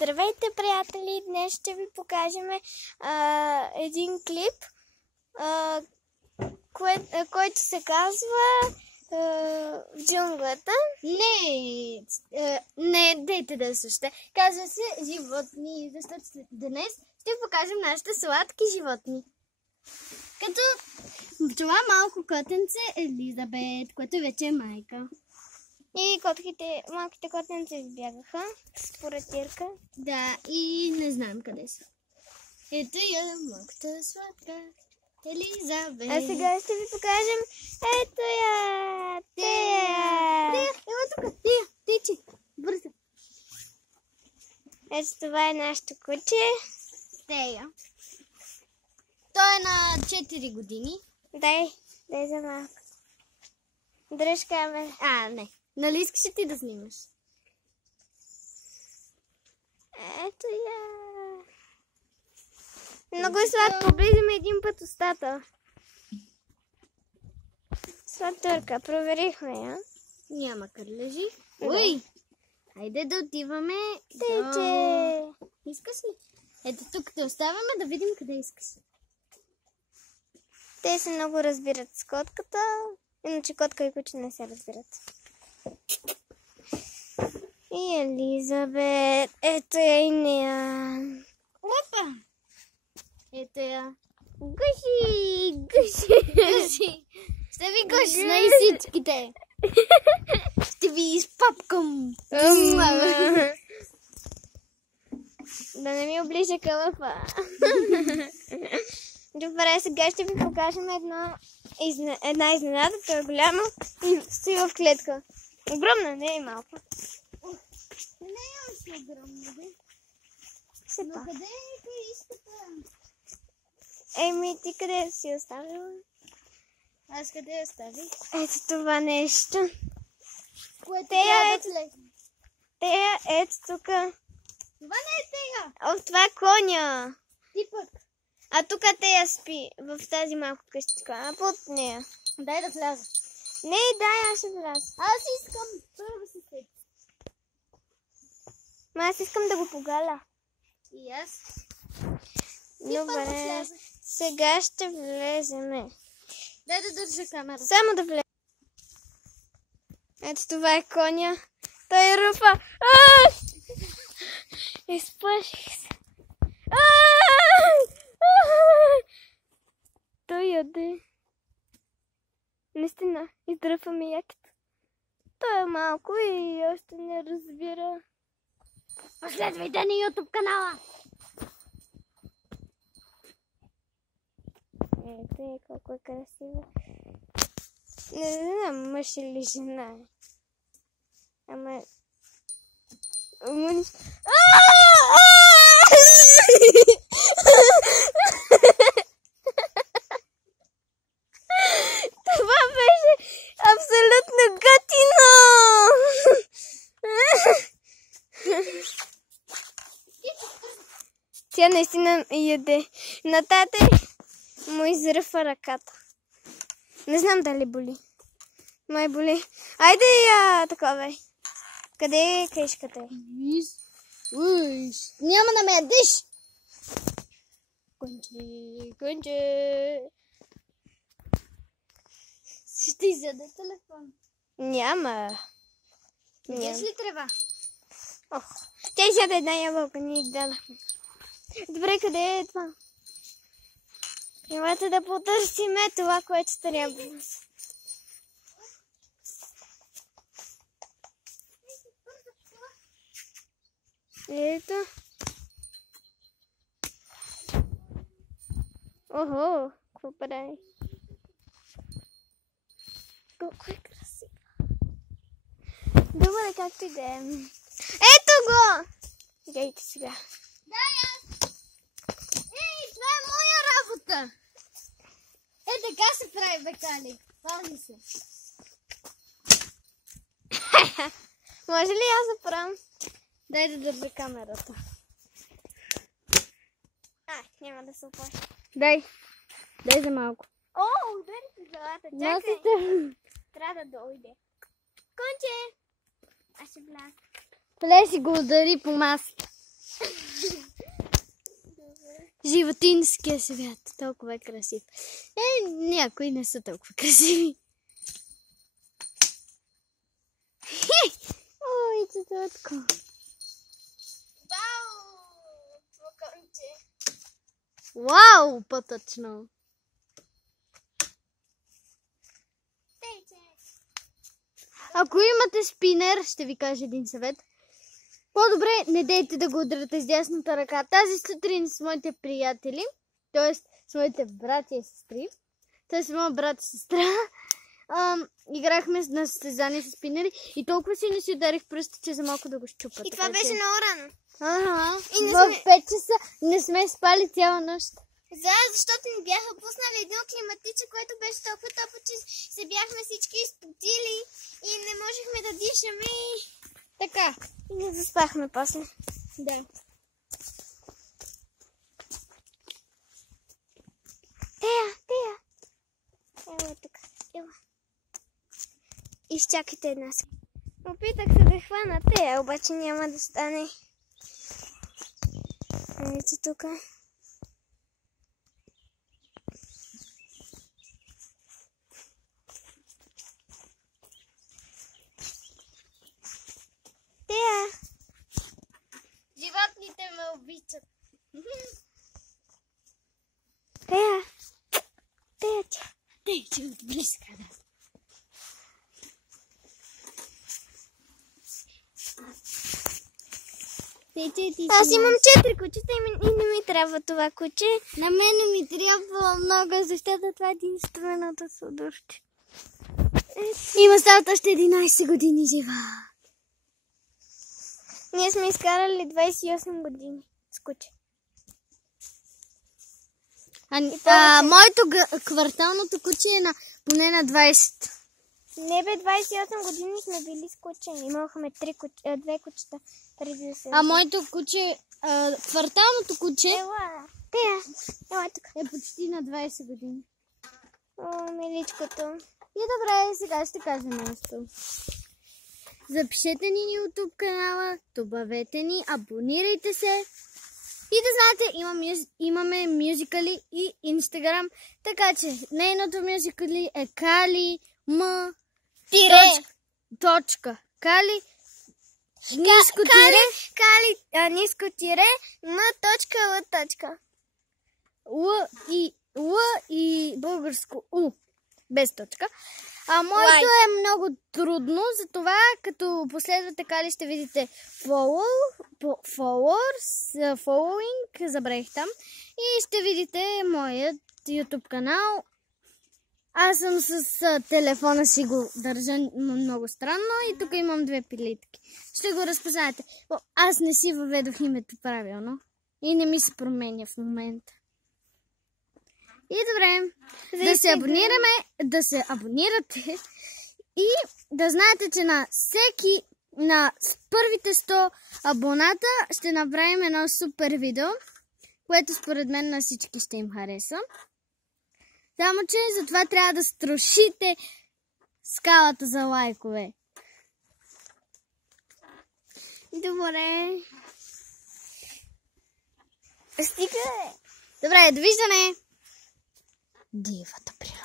Здравейте, приятели! Днес ще ви покажем един клип, който се казва в джунглата. Не, дейте да слушате. Казва се животни, защото днес ще покажем нашите сладки животни. Като това малко котенце Елизабет, което вече е майка. И малките котенца избягаха според Ирка. Да, и не знам къде са. Ето я, малката сладка Елизабет. А сега ще ви покажем. Ето я! Ела тук! Тичи! Бързо! Ето това е нашето куче. Тея. Той е на 4 години. Дай за малко. Дръж камера. Не. Нали искаш ти да снимаш? Ето я. Много е сладко. Облизаме един път устата. Сладурка. Проверихме я. Няма кърлежи. Ой! Хайде да отиваме. Тече! Искаш ли? Ето тук те оставяме да видим къде искаш. Те се много разбират с котката. Иначе котка и куче не се разбират. И Елизабет. Ето я и нея. Опа! Ето я. Гъши! Ще ви гъшна и всичките. Ще ви изпапкам. Да не ми оближа кълъфа. Добре, сега ще ви покажем една изненада. Това е голяма и стои в клетка. Огромна, не е малко. Не е още огромна, бе. Но къде е каишката? Еми, ти къде си оставила? Аз къде я оставих? Ето това нещо. Тея, ето тук. Това не е Тея. Това е коня. Ти пък. А тук Тея спи в тази малко къщичка. А под нея. Дай да вляза. Не, дай, аз ще вляза. Аз искам първо си тъй. Аз искам да го погаля. И аз. Добре. Сега ще влеземе. Дай да държа камера. Само да влезе. Ето това е коня. Той ръфа. Изплаших се. Той яде. Наистина, издръпва ми яката. Той е малко и още не разбира. Последвайте ни YouTube канала! Ето и колко е красива. Не знам мъж или жена. Ама... Това беше абсолютно готино! Тя наистина яде. На тате му изръфа ръката. Не знам дали боли. Май боли. Айде я такова. Къде е каишката? Няма да ме ядеш! Конче. Ще изяде телефон. Няма. Видиш ли трева? Тя изяде една ябълка, ние дадахме. Добре, къде е това? Имате да потърсиме това, което трябва. Ето. Охо, какво прави? Колко е красиво. Добре, както и да е. Ето го! Гейте сега. Дай аз! Ей, това е моя работа! Така се прави, бекали. Пази се. Може ли аз да правя? Дай да държа камерата. Няма да се оплаши. Дай за малко. Удари си главата. Чакай. Трябва да дойде. Конче! Аз ще вляза. Влез и го удари по масата. Животинския свят. Толкова е красив. Някои не са толкова красиви. Ой, цветотко. Вау, по-точно. Ако имате спинер, ще ви кажа един съвет. По-добре не дейте да го удряте с дясната ръка. Тази сутрин с моите приятели, т.е. с моите братя и сестри, т.е. с моя брат и сестра, играхме на състезание с спинери и толкова си не си ударих пръста, че за малко да го щупа. И това беше много рано. В 5 часа не сме спали цяла нощ. Защото ни бяха пуснали едно климатиче, което беше толкова топло, че се бяхме всички изпотили и не можехме да дишаме. Така. И не заспахме после. Да. Тея. Ела тук. Ела. Изчакайте една секунда. Опитах се да хвана Тея, обаче няма да стане. Ето тук. Тея. Животните ме обичат. Тея. Тея, че от близка, да. Аз имам 4 кучета и не ми трябва това куче. На мене ми трябва много, защото това е единственото судурче. Има стават още 11 години жива. Ние сме изкарали 28 години с куче. Моето кварталното куче е поне на 20. Не бе, 28 години сме били с куче. Имахме 2 кучета преди да се... Моето куче, кварталното куче Ела тук. е почти на 20 години. О, миличкото. И добре, сега ще кажа нещо. Запишете ни YouTube канала, добавете ни, абонирайте се. И да знаете, имаме мюзикали и Instagram, така че нейното мюзикали е Кали М. Кали ниско тире ниско тире М. Л и българско У без точка. Моето е много трудно, затова като последвате Кали ще видите following, забравих там, и ще видите моят YouTube канал. Аз съм с телефона си го държа много странно и тук имам 2 пилитки. Ще го разпознаете. Аз не си въведох името правилно и не ми се променя в момента. И добре, да се абонирате и да знаете, че на първите 100 абоната ще направим едно супер видео, което според мен на всички ще им хареса. Само че за това трябва да струшите скалата за лайкове. Добре. Стига. Добре, довиждане! Дивата природа.